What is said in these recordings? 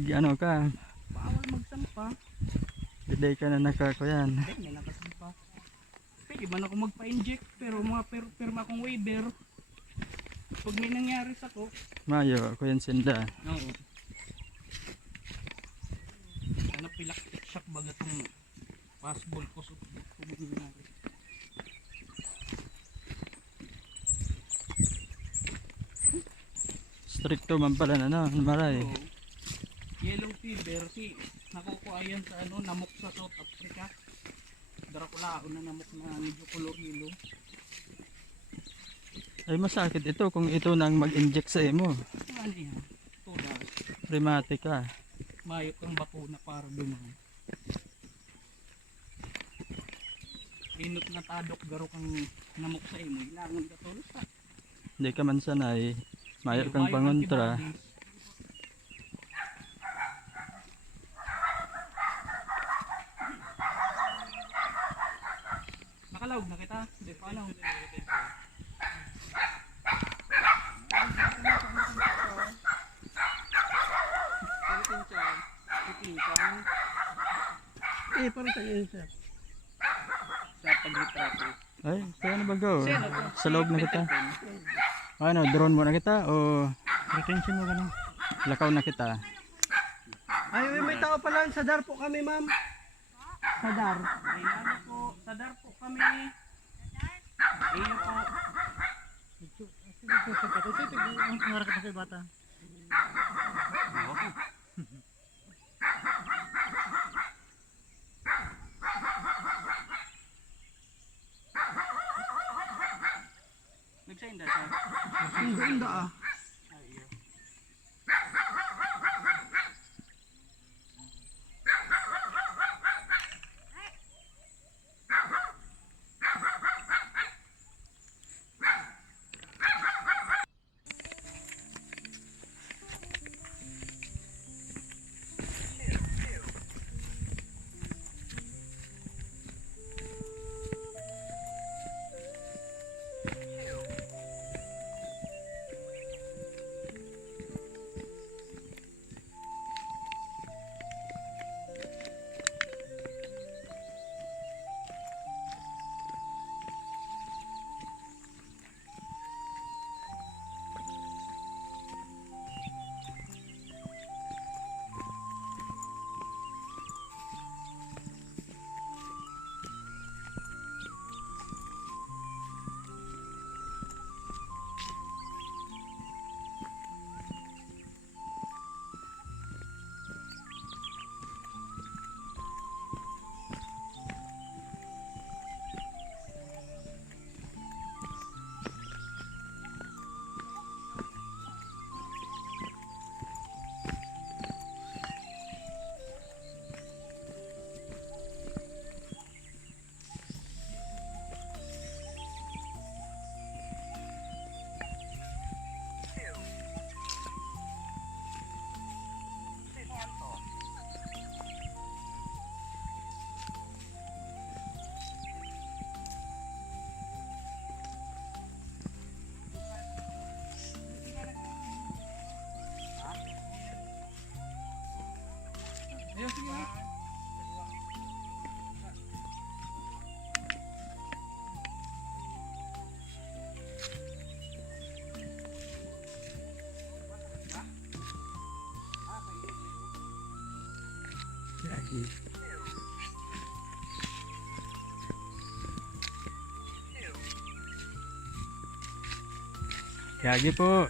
Ano ka? Bawal magsampa. Biday ka na nakakuyan. Hindi, may nakasampa. Pwede man ako magpa-inject pero mga pirma akong waiver. Pag may nangyari sa ko. Mayo, kuyan sinda. Oo. Anaphylactic shock baga itong possible cause of nangyari. Stricto man pala na no, maray. So, yellow fever, si nakukuha yan sa ano, namok sa South Africa. Dracula na namok na medyo color yellow. Ay masakit ito kung ito nang mag-inject sa imo. Ano yan? Tudas. Rheumatic ka. Mayok kang bakuna para dumaan. Inot na tadok garo kang namok sa imo, ilangan ka tulos pa. Hindi ka man sanay. Mayo kang pangontra. Nakalawag na kita? Hindi pa ano. Parang tayo yun, sir. Sa paglitrato. Ay, kaya na ba go? Sino to? Sa loob na kita. Peterpen. Ano, drone mo na kita o Retention mo ganun. lakaw na kita? Ay, may tao pala. Sa dar po kami, ma'am. Sa dar. Ay, ano po, sadar po kami. Ayun po. Nangarap ka sa bata. Nagsainda siya. Hindi ah. Ay, iyo. Ayun, sige. Yagi po.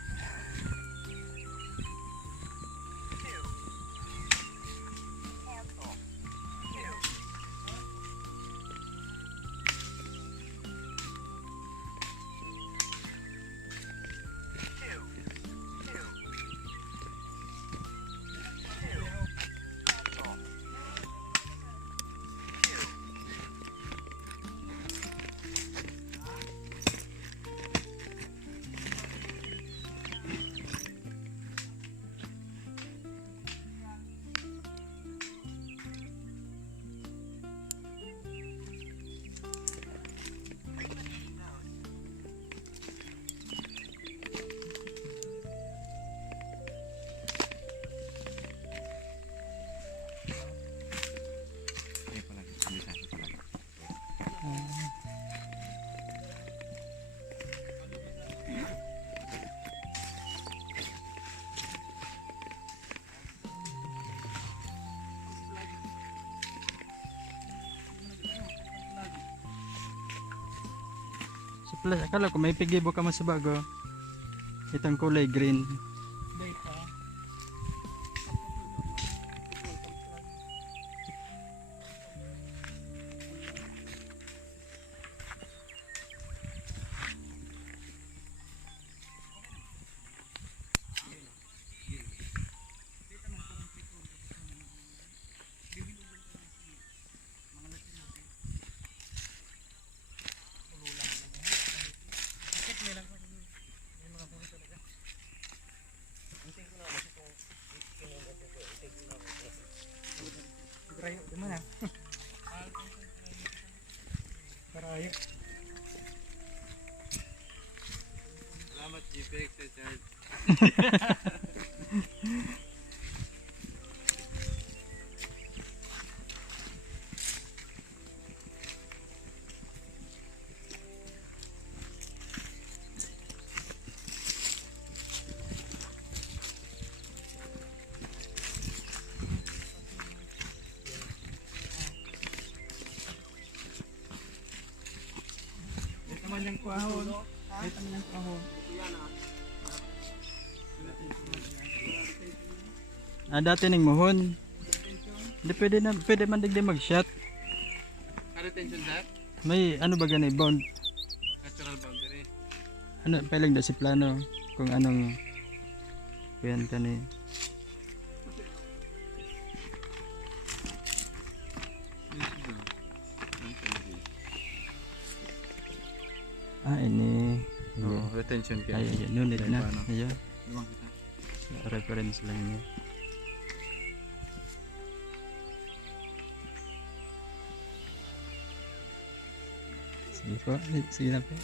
pala, akala ko may pigibo ka mas bago. Itong kulay green. Day pa. Karayo, di mana? Karayo. Salamat GPX sa charge. Ito man yung kuahon. Ito man yung kuahon. Dati ning muhon. Hindi pwede man digdi mag-shot. Ano tension sir? May ano ba gani bound? Natural boundary. Ano pailang da si plano kung anong kuyan ka ni. Ini. Oh, retention Ay, unit na. Paano? Ayan. Lumang kita. Reference lang niya. Sige po. Sige na po.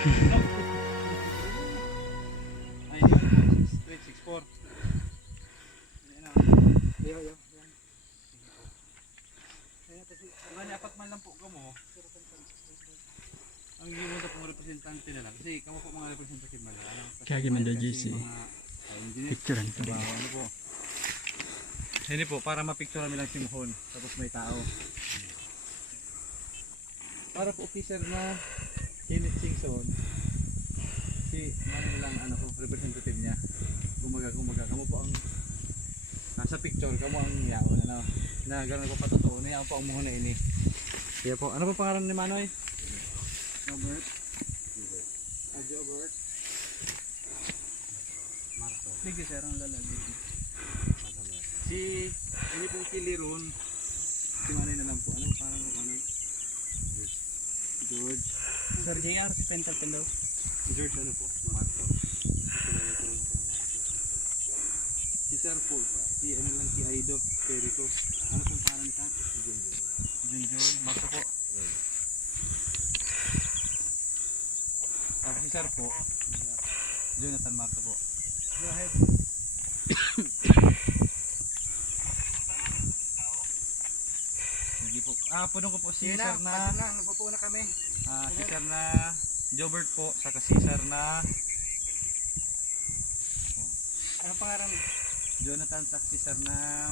Ay, 6864. Ayan na. Ayan. Wala apat man lang po kamo. Ang giwala pong representante na lang. Kasi kamo po mga representative man lang. Kaya gimanda GC. Engineer. Picturean ko. Ano po? Hindi po, para mapicture namin lang si Mohon. Tapos may tao. Para po officer na Kenneth Singson. Si lang ano po, representative niya. Kumaga. Kamo po ang nasa picture, kamo ang yaon ano. Na gano'n po patotoo. Na yaon po ang Mohon na ini. Kaya po, ano po pangalan ni Manoy? Robert. Robert. Marto. Sige sir, ang lalagay. Si ini pong kiliron. Si Manoy na lang po. Ano parang ano? George. Sir JR, si Pentel Pendo. George ano po? Marto. Si Sir po, si ano lang si Aido, Perico. Ano pong pangalan ni Sir? Junjun. Marto po. Tapos si Sir po, Jonathan Marto po. Go ahead. Sige po. Punong ko po si Sir na nagpupo na kami. Si Sir na Jobert po, saka si Sir na ano pangalan? Jonathan, saka si Sir na